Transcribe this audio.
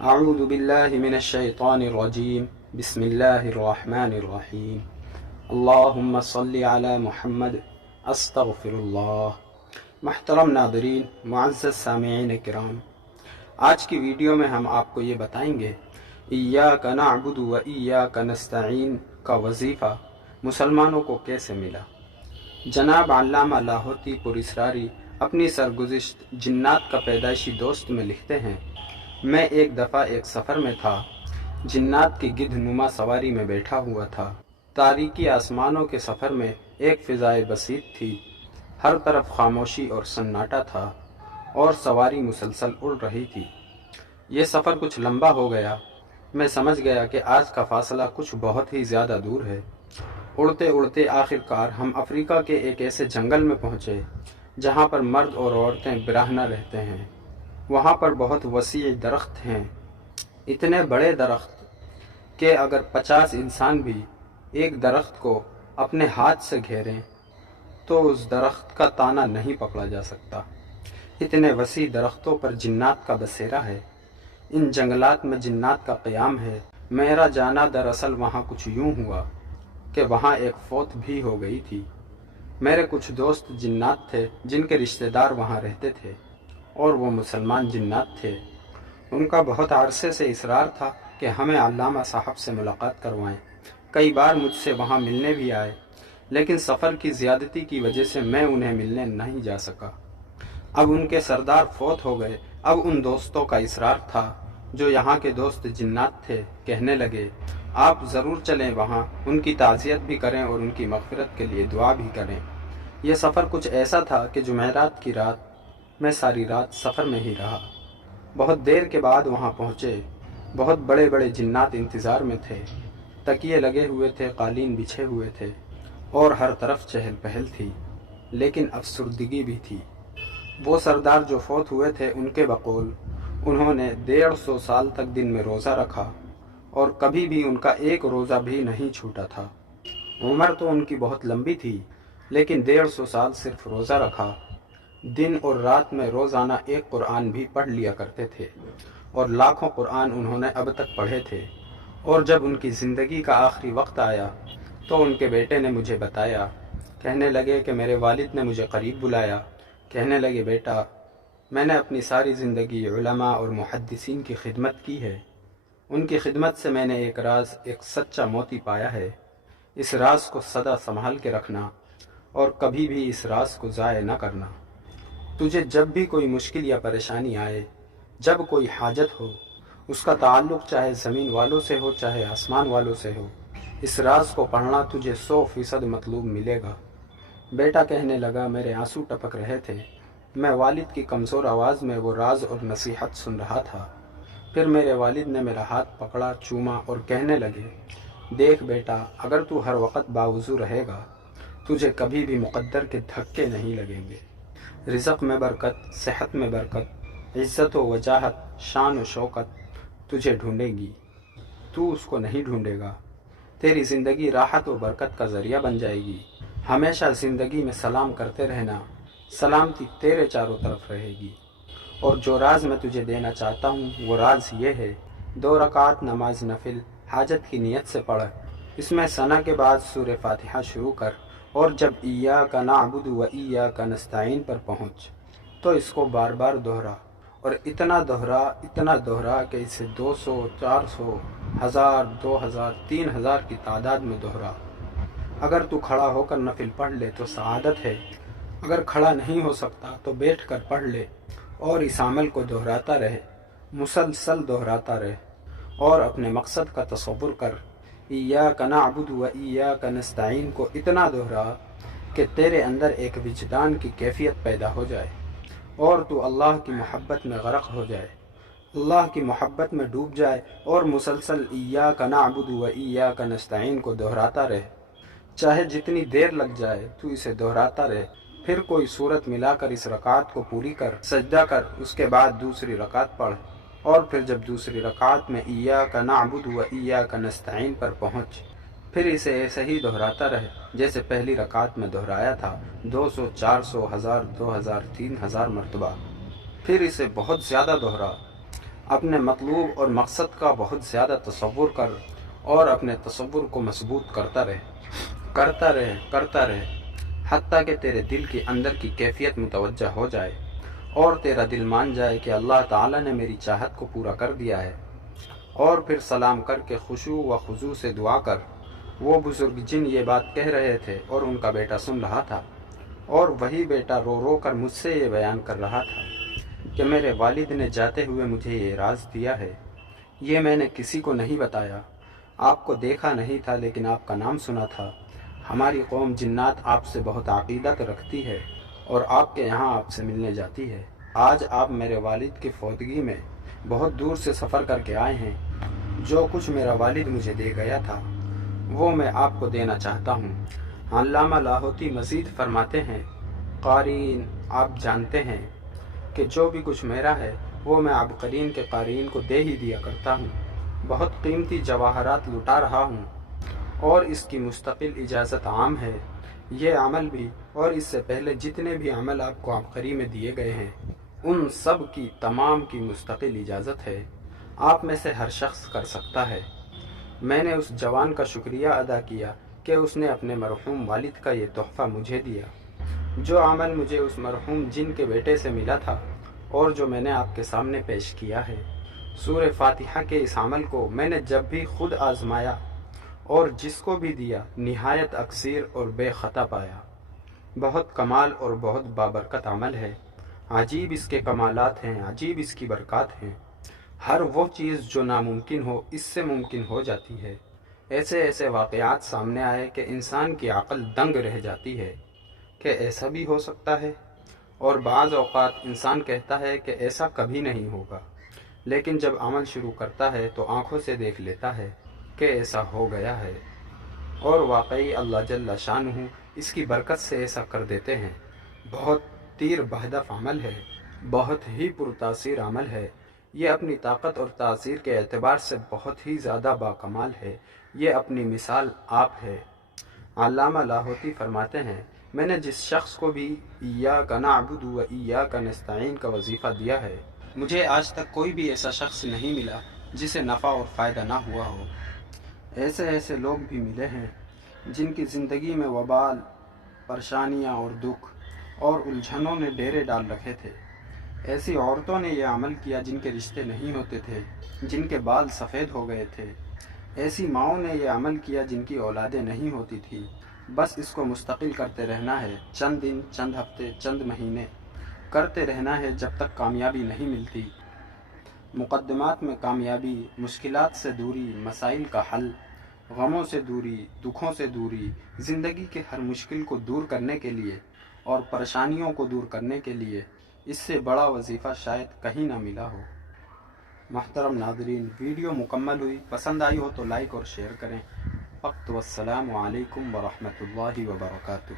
اعوذ باللہ من الشیطان الرجیم بسم اللہ الرحمن الرحیم اللہم صلی علی محمد استغفر اللہ۔ محترم ناظرین، معزز سامعین کرام، آج کی ویڈیو میں ہم آپ کو یہ بتائیں گے ایاک نعبد و ایاک نستعین کا وظیفہ مسلمانوں کو کیسے ملا۔ جناب علامہ لاہوتی پر اسراری اپنی سرگزشت جنات کا پیدائشی دوست میں لکھتے ہیں، میں ایک دفعہ ایک سفر میں تھا، جنات کی گدھ نما سواری میں بیٹھا ہوا تھا۔ تاریکی آسمانوں کے سفر میں ایک فضائے بسیط تھی، ہر طرف خاموشی اور سناٹا تھا اور سواری مسلسل اڑ رہی تھی۔ یہ سفر کچھ لمبا ہو گیا، میں سمجھ گیا کہ آج کا فاصلہ کچھ بہت ہی زیادہ دور ہے۔ اڑتے اڑتے آخرکار ہم افریقہ کے ایک ایسے جنگل میں پہنچے جہاں پر مرد اور عورتیں براہنہ رہتے ہیں۔ وہاں پر بہت وسیع درخت ہیں، اتنے بڑے درخت کہ اگر 50 انسان بھی ایک درخت کو اپنے ہاتھ سے گھیریں تو اس درخت کا تانا نہیں پکڑا جا سکتا۔ اتنے وسیع درختوں پر جنات کا بسیرا ہے، ان جنگلات میں جنات کا قیام ہے۔ میرا جانا دراصل وہاں کچھ یوں ہوا کہ وہاں ایک فوت بھی ہو گئی تھی۔ میرے کچھ دوست جنات تھے جن کے رشتہ دار وہاں رہتے تھے اور وہ مسلمان جنات تھے۔ ان کا بہت عرصے سے اصرار تھا کہ ہمیں علامہ صاحب سے ملاقات کروائیں۔ کئی بار مجھ سے وہاں ملنے بھی آئے، لیکن سفر کی زیادتی کی وجہ سے میں انہیں ملنے نہیں جا سکا۔ اب ان کے سردار فوت ہو گئے، اب ان دوستوں کا اصرار تھا جو یہاں کے دوست جنات تھے، کہنے لگے آپ ضرور چلیں وہاں، ان کی تعزیت بھی کریں اور ان کی مغفرت کے لیے دعا بھی کریں۔ یہ سفر کچھ ایسا تھا کہ جمعرات کی رات میں ساری رات سفر میں ہی رہا۔ بہت دیر کے بعد وہاں پہنچے، بہت بڑے بڑے جنات انتظار میں تھے، تکیے لگے ہوئے تھے، قالین بچھے ہوئے تھے اور ہر طرف چہل پہل تھی، لیکن افسردگی بھی تھی۔ وہ سردار جو فوت ہوئے تھے، ان کے بقول انہوں نے 150 سال تک دن میں روزہ رکھا اور کبھی بھی ان کا ایک روزہ بھی نہیں چھوٹا تھا۔ عمر تو ان کی بہت لمبی تھی، لیکن 150 سال صرف روزہ رکھا۔ دن اور رات میں روزانہ ایک قرآن بھی پڑھ لیا کرتے تھے اور لاکھوں قرآن انہوں نے اب تک پڑھے تھے۔ اور جب ان کی زندگی کا آخری وقت آیا تو ان کے بیٹے نے مجھے بتایا، کہنے لگے کہ میرے والد نے مجھے قریب بلایا، کہنے لگے بیٹا، میں نے اپنی ساری زندگی علماء اور محدثین کی خدمت کی ہے، ان کی خدمت سے میں نے ایک راز، ایک سچا موتی پایا ہے۔ اس راز کو سدا سنبھال کے رکھنا اور کبھی بھی اس راز کو ضائع نہ کرنا۔ تجھے جب بھی کوئی مشکل یا پریشانی آئے، جب کوئی حاجت ہو، اس کا تعلق چاہے زمین والوں سے ہو چاہے آسمان والوں سے ہو، اس راز کو پڑھنا تجھے 100% مطلوب ملے گا۔ بیٹا کہنے لگا، میرے آنسو ٹپک رہے تھے، میں والد کی کمزور آواز میں وہ راز اور نصیحت سن رہا تھا۔ پھر میرے والد نے میرا ہاتھ پکڑا، چوما اور کہنے لگے، دیکھ بیٹا، اگر تو ہر وقت باوضو رہے گا، تجھے کبھی بھی مقدر کے دھکے نہیں لگیں گے۔ رزق میں برکت، صحت میں برکت، عزت و وجاہت، شان و شوکت تجھے ڈھونڈے گی، تو اس کو نہیں ڈھونڈے گا۔ تیری زندگی راحت و برکت کا ذریعہ بن جائے گی۔ ہمیشہ زندگی میں سلام کرتے رہنا، سلامتی تیرے چاروں طرف رہے گی۔ اور جو راز میں تجھے دینا چاہتا ہوں وہ راز یہ ہے، 2 رکعت نماز نفل حاجت کی نیت سے پڑھ، اس میں ثنا کے بعد سورہ فاتحہ شروع کر، اور جب ایاک نعبد و ایاک نستعین پر پہنچ تو اس کو بار بار دہرا، اور اتنا دہرا کہ اسے 200، 400، 1000، 2000، 3000 کی تعداد میں دہرا۔ اگر تو کھڑا ہو کر نفل پڑھ لے تو سعادت ہے، اگر کھڑا نہیں ہو سکتا تو بیٹھ کر پڑھ لے، اور اس عمل کو دہراتا رہے، مسلسل دہراتا رہے، اور اپنے مقصد کا تصور کر۔ ایاک نعبد و ایاک نستعین کو اتنا دہرا کہ تیرے اندر ایک وجدان کی کیفیت پیدا ہو جائے اور تو اللہ کی محبت میں غرق ہو جائے، اللہ کی محبت میں ڈوب جائے، اور مسلسل ایاک نعبد و ایاک نستعین کو دہراتا رہے، چاہے جتنی دیر لگ جائے تو اسے دہراتا رہے۔ پھر کوئی صورت ملا کر اس رکعت کو پوری کر، سجدہ کر، اس کے بعد دوسری رکعت پڑھ، اور پھر جب دوسری رکعت میں ایاک نعبد و ایاک نستعین پر پہنچ، پھر اسے ایسے ہی دہراتا رہے جیسے پہلی رکعت میں دہرایا تھا، 200، 400، 1000، 2000، 3000 مرتبہ۔ پھر اسے بہت زیادہ دہرا، اپنے مطلوب اور مقصد کا بہت زیادہ تصور کر اور اپنے تصور کو مضبوط کرتا رہے حتیٰ کہ تیرے دل کے اندر کی کیفیت متوجہ ہو جائے اور تیرا دل مان جائے کہ اللہ تعالیٰ نے میری چاہت کو پورا کر دیا ہے۔ اور پھر سلام کر کے خشوع و خضوع سے دعا کر۔ وہ بزرگ جن یہ بات کہہ رہے تھے اور ان کا بیٹا سن رہا تھا، اور وہی بیٹا رو رو کر مجھ سے یہ بیان کر رہا تھا کہ میرے والد نے جاتے ہوئے مجھے یہ راز دیا ہے، یہ میں نے کسی کو نہیں بتایا، آپ کو دیکھا نہیں تھا لیکن آپ کا نام سنا تھا۔ ہماری قوم جنات آپ سے بہت عقیدت رکھتی ہے اور آپ کے یہاں آپ سے ملنے جاتی ہے۔ آج آپ میرے والد کی فوتگی میں بہت دور سے سفر کر کے آئے ہیں۔ جو کچھ میرا والد مجھے دے گیا تھا وہ میں آپ کو دینا چاہتا ہوں۔ علامہ لاہوتی مزید فرماتے ہیں، قارئین آپ جانتے ہیں کہ جو بھی کچھ میرا ہے وہ میں عبقرین کے قارئین کو دے ہی دیا کرتا ہوں۔ بہت قیمتی جواہرات لٹا رہا ہوں اور اس کی مستقل اجازت عام ہے۔ یہ عمل بھی اور اس سے پہلے جتنے بھی عمل آپ کو عبقری میں دیے گئے ہیں ان سب کی تمام کی مستقل اجازت ہے، آپ میں سے ہر شخص کر سکتا ہے۔ میں نے اس جوان کا شکریہ ادا کیا کہ اس نے اپنے مرحوم والد کا یہ تحفہ مجھے دیا۔ جو عمل مجھے اس مرحوم جن کے بیٹے سے ملا تھا اور جو میں نے آپ کے سامنے پیش کیا ہے، سورہ فاتحہ کے اس عمل کو میں نے جب بھی خود آزمایا اور جس کو بھی دیا نہایت اکثیر اور بے خطا پایا۔ بہت کمال اور بہت بابرکت عمل ہے، عجیب اس کے کمالات ہیں، عجیب اس کی برکات ہیں۔ ہر وہ چیز جو ناممکن ہو اس سے ممکن ہو جاتی ہے۔ ایسے ایسے واقعات سامنے آئے کہ انسان کی عقل دنگ رہ جاتی ہے کہ ایسا بھی ہو سکتا ہے، اور بعض اوقات انسان کہتا ہے کہ ایسا کبھی نہیں ہوگا، لیکن جب عمل شروع کرتا ہے تو آنکھوں سے دیکھ لیتا ہے کہ ایسا ہو گیا ہے، اور واقعی اللہ جل شانہ اس کی برکت سے ایسا کر دیتے ہیں۔ بہت تیر بہدف عمل ہے، بہت ہی پرتاثیر عمل ہے، یہ اپنی طاقت اور تاثیر کے اعتبار سے بہت ہی زیادہ باکمال ہے، یہ اپنی مثال آپ ہے۔ علامہ لاہوتی فرماتے ہیں، میں نے جس شخص کو بھی ایاک نعبد و ایاک نستعین کا وظیفہ دیا ہے، مجھے آج تک کوئی بھی ایسا شخص نہیں ملا جسے نفع اور فائدہ نہ ہوا ہو۔ ایسے ایسے لوگ بھی ملے ہیں جن کی زندگی میں وبال، پریشانیاں اور دکھ اور الجھنوں نے ڈیرے ڈال رکھے تھے۔ ایسی عورتوں نے یہ عمل کیا جن کے رشتے نہیں ہوتے تھے، جن کے بال سفید ہو گئے تھے۔ ایسی ماؤں نے یہ عمل کیا جن کی اولادیں نہیں ہوتی تھیں۔ بس اس کو مستقل کرتے رہنا ہے، چند دن، چند ہفتے، چند مہینے کرتے رہنا ہے جب تک کامیابی نہیں ملتی۔ مقدمات میں کامیابی، مشکلات سے دوری، مسائل کا حل، غموں سے دوری، دکھوں سے دوری، زندگی کے ہر مشکل کو دور کرنے کے لیے اور پریشانیوں کو دور کرنے کے لیے اس سے بڑا وظیفہ شاید کہیں نہ ملا ہو۔ محترم ناظرین، ویڈیو مکمل ہوئی، پسند آئی ہو تو لائک اور شیئر کریں۔ وقت والسلام علیکم ورحمۃ اللہ وبرکاتہ۔